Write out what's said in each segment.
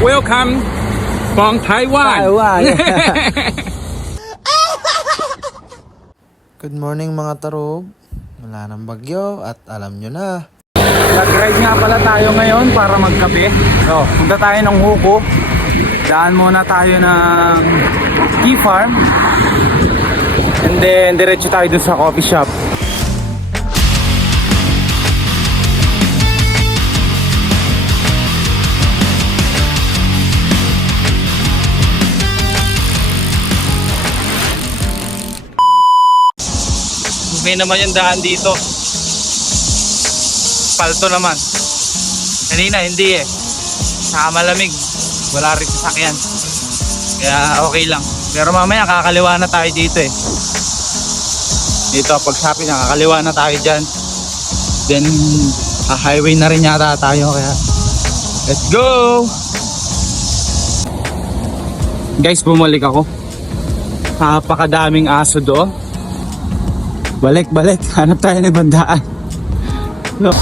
Welcome from Taiwan. Good morning mga tarog. Wala nang bagyo at alam nyo na. Nag-ride nga pala tayo ngayon para magkape. So, punta tayo ng Huko. Daan muna tayo ng Tea Farm. And then, diretso tayo dun sa coffee shop. May naman yung daan dito. Palto naman. Kanina hindi eh. Nakamalamig. Wala rin sasakyan. Kaya okay lang. Pero mamaya kakaliwa na tayo dito eh. Dito pag sabi nakakaliwa na tayo dyan. Then highway na rin yata tayo. Kaya let's go! Guys, bumalik ako. Napakadaming aso doon. Balik. Hanap tayo ng bandaan. No.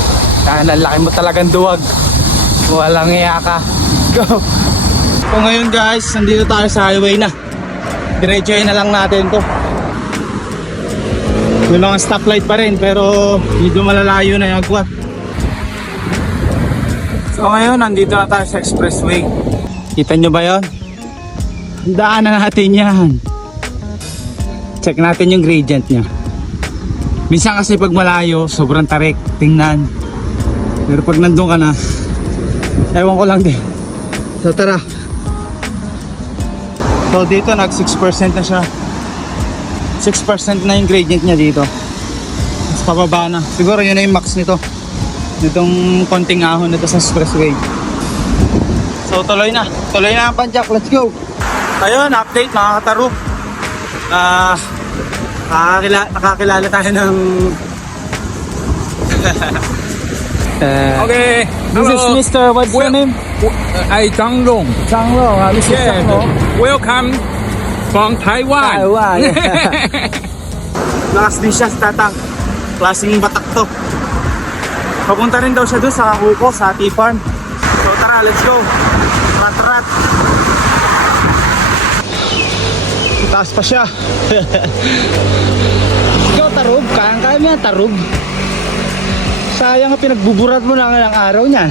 Ang laki mo talagang duwag. Walang iya ka. Go! So ngayon guys, nandito tayo sa highway na. Diretsohin na lang natin to. May mga stoplight pa rin pero medyo malalayo na yung agwat. So ngayon, nandito na tayo sa expressway. Kita nyo ba yun? Daanan natin yan. Check natin yung gradient nya. Minsan kasi pag malayo, sobrang tarik, tingnan. Pero pag nandun ka na, ewan ko lang din. So tara. So dito nag 6% na siya. 6% na yung gradient niya dito. Mas pababa na. Siguro yun na yung max nito. Itong konting ahon nito sa expressway. So tuloy na ang panjak. Let's go. Ayun, update mga kataro. Nakakilala tayo ng Okay, this is Mr. What's your name? Zhang Long. Zhang Long. This is Zhang Long. Welcome from Taiwan. Lakas din siya sa tatang. Klaseng batak to. Papunta rin daw siya doon sa Huko, sa Tea Farm. So tara, let's go. Rat. Taas pa siya. Ikaw tarog, kaya mo yan tarog. Sayang nga pinagbuburat mo na ng araw niyan.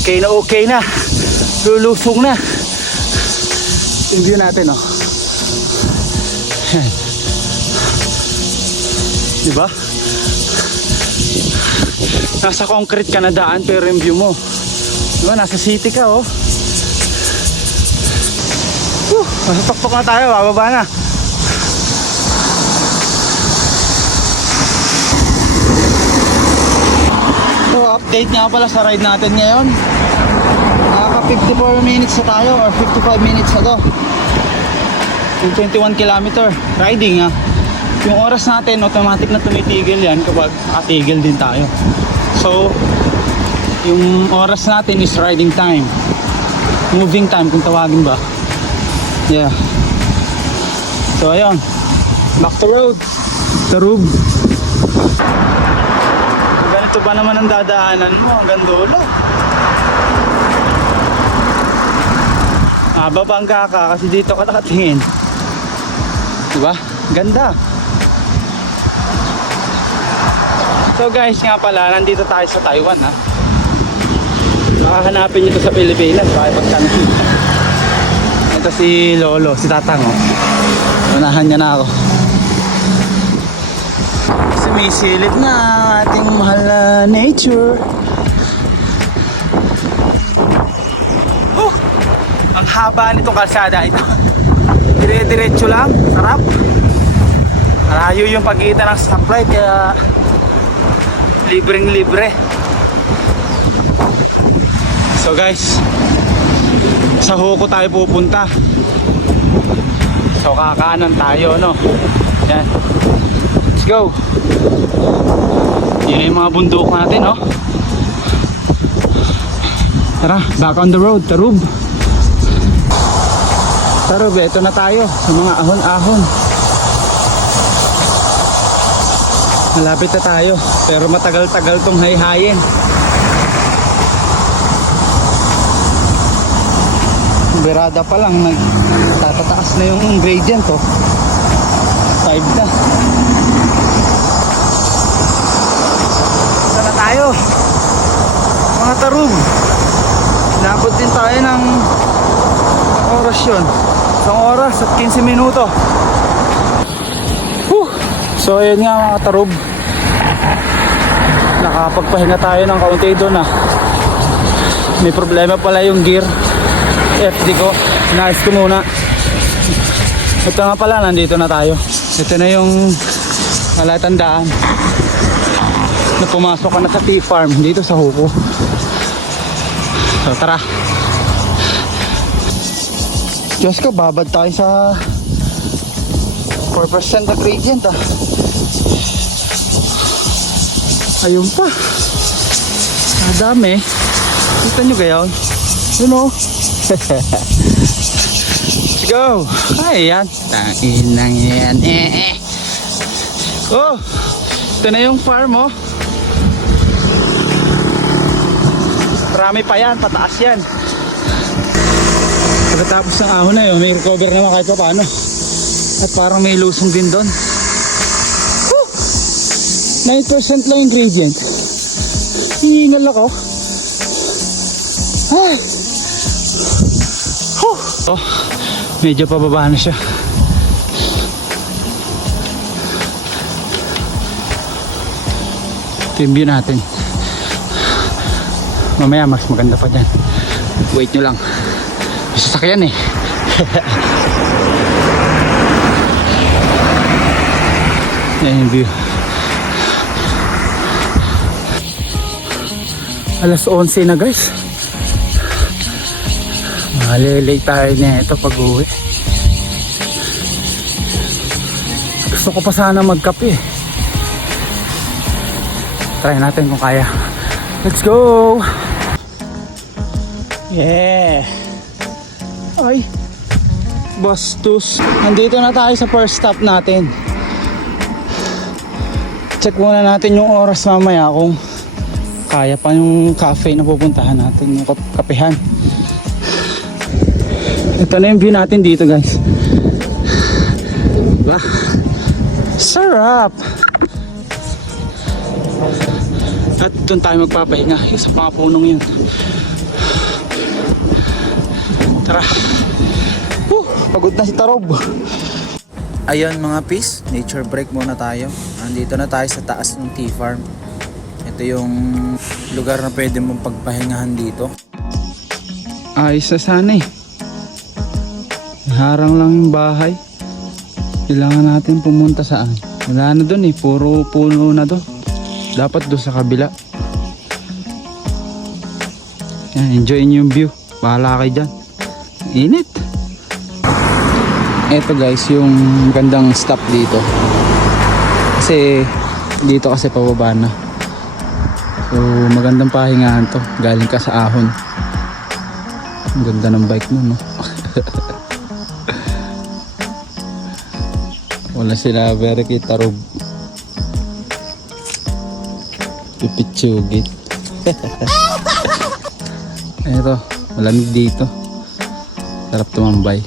Okay na. Lulusong na. Yung view natin oh. Diba? Nasa concrete ka na daan pero yung view mo. Diba? Nasa city ka oh. Masatoktok na tayo, bababa na. So update nga pala sa ride natin ngayon. Nakaka 54 minutes na tayo or 55 minutes na to. Yung 21 kilometer riding ha. Yung oras natin automatic na tumitigil yan kapag nakatigil din tayo. So yung oras natin is riding time. Moving time kung tawagin ba. Yeah. So ayun. Back to road. Tarug. Ganito ba naman ang dadaanan mo hanggang dulo? Babangga ka kasi dito ka nakatingin. Diba? Ganda. So guys, nga pala, nandito tayo sa Taiwan ha. Makahanapin nyo ito sa Pilipinas. Pakipagtanong. Ito si Lolo, si Tatang oh. Unahan niya na ako. Sumisilip na ang ating mahal na nature. Ang haba nitong kalsada ito. Dire-diretso lang, sarap. Malayo yung pagitan ng stoplight kaya libreng-libre. So guys, sa Huko tayo pupunta. So kakanan tayo no. Yan. Let's go. Yan yung mga bundok natin no. Tara, back on the road, Tarub. Tarub, ito na tayo sa mga ahon-ahon. Malapit na tayo, pero matagal-tagal tong hayhayin. Berada pa lang, nagtatataas na yung gradient, oh. 5 na. Sana tayo, mga tarug. Inabot din tayo ng oras yun. 1 oras at 15 minuto. So ayun nga mga tarug, nakapagpahinga tayo ng kaunti doon ah. May problema pala yung gear FD ko, inaayos ko muna. Ito nga pala, nandito na tayo. Ito na yung palatandaan na pumasok ka na sa T-Farm dito sa Huko. So tara. Diyos ko, babad tayo sa 4% na gradient ah. Ayun pa, madami. Kita nyo gayon? Yun o. Let's go. Ayan. Tangin lang yan. Oh, ito na yung farm oh. Marami pa yan, pataas yan. Pagkatapos ng ahon na yun, may recover naman kahit pa paano. At parang may lusong din doon. 9% lang yung gradient. Hihingal ako. Oh, medyo pababa na siya. Ito yung view natin. Mamaya mas maganda pa dyan. Wait nyo lang. May sasakyan eh. Yan yung view. Alas 11 na guys. Malilate tayo na ito pag uwi. Gusto ko pa sana magkape. Try natin kung kaya. Let's go! Yeah! Ay! Bastos! Nandito na tayo sa first stop natin. Check muna natin yung oras mamaya kung kaya pa yung cafe na pupuntahan natin, yung kapehan. Ito na yung view natin dito guys. Diba? Sarap! At doon tayo magpapahinga sa mga punong yun. Tara! Pagod na si Tarob. Ayun mga peace, nature break muna tayo. Andito na tayo sa taas ng T-Farm. Ito yung lugar na pwede mong pagpahingahan dito. Ayos na sana eh. Harang lang yung bahay. Kailangan natin pumunta saan? Wala na dun eh, puro puno na to. Dapat doon sa kabila. Yan, enjoy nyo yung view. Bahala kayo dyan. Init. Eto guys, yung gandang stop dito. Kasi dito kasi pababa na. So magandang pahingahan to. Galing ka sa ahon. Ang ganda ng bike mo no. Wala sila very kita Rob. Pipitsugit. Eto, malamig dito. Sarap tumambay.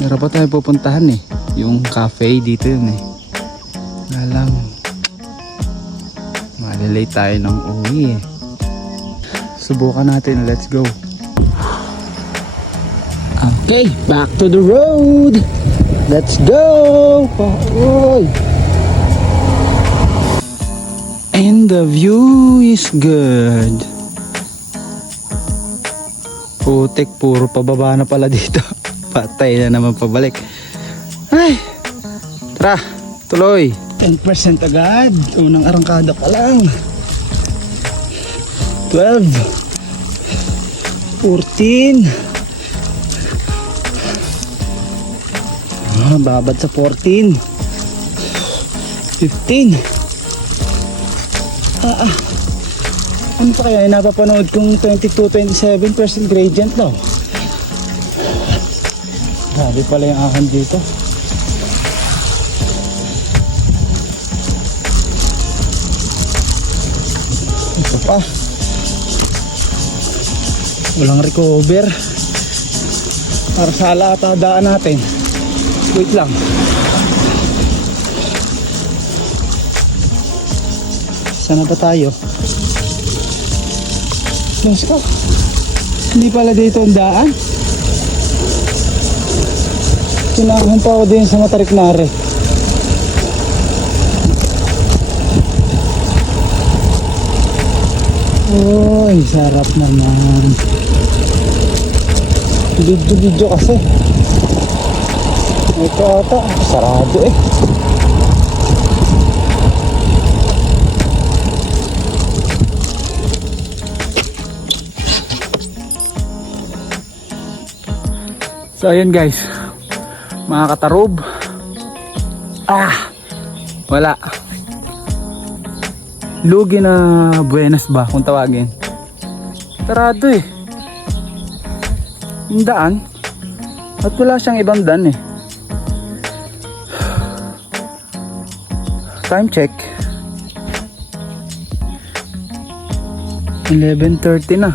Meron pa tayo pupuntahan eh. Yung cafe dito yun eh. Alam. Malilate tayo ng uwi eh. Subukan natin. Let's go. Okay, back to the road. Let's go! Oy! And the view is good. Putik, puro pababa na pala dito. Patay na naman pabalik. Ay! Tara, tuloy. 10% agad. Unang arangkada pa lang. 12. 14. Babad sa 14. 15. Ano pa kaya napapanood kong 22-27% gradient daw. Grabe pala yung ahon dito. Ito pa. Walang recover. Marsala ata daan natin. Wait lang. Sana ba tayo? Let's go. Hindi pala dito ang daan. Kailangan pa ako din sa Matariknare. Oy, sarap naman. Video kasi. Ito ata, sarado eh. So ayun guys, mga katarob. Wala. Lugi na Buenas ba kung tawagin. Sarado eh. Yung daan. At wala siyang ibang daan eh. Time check. 11:30 na.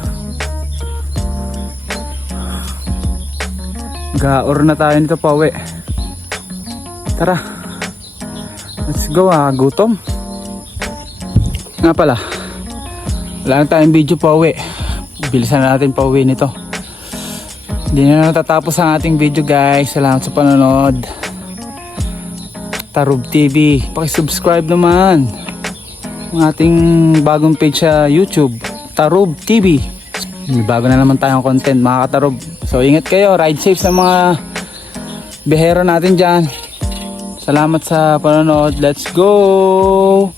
Gaor na tayo nito pauwi. Tara. Let's go gutom. Nga pala. Wala na tayong video pauwi. Bilisan na natin pauwi nito. Hindi na natatapos ang ating video guys. Salamat sa panonood. Tarob TV. Paki-subscribe naman. Ang ating bagong page sa YouTube. Tarob TV. May bago na naman tayong content mga katarob. So ingat kayo, ride safe sa mga bihero natin dyan. Salamat sa panonood. Let's go!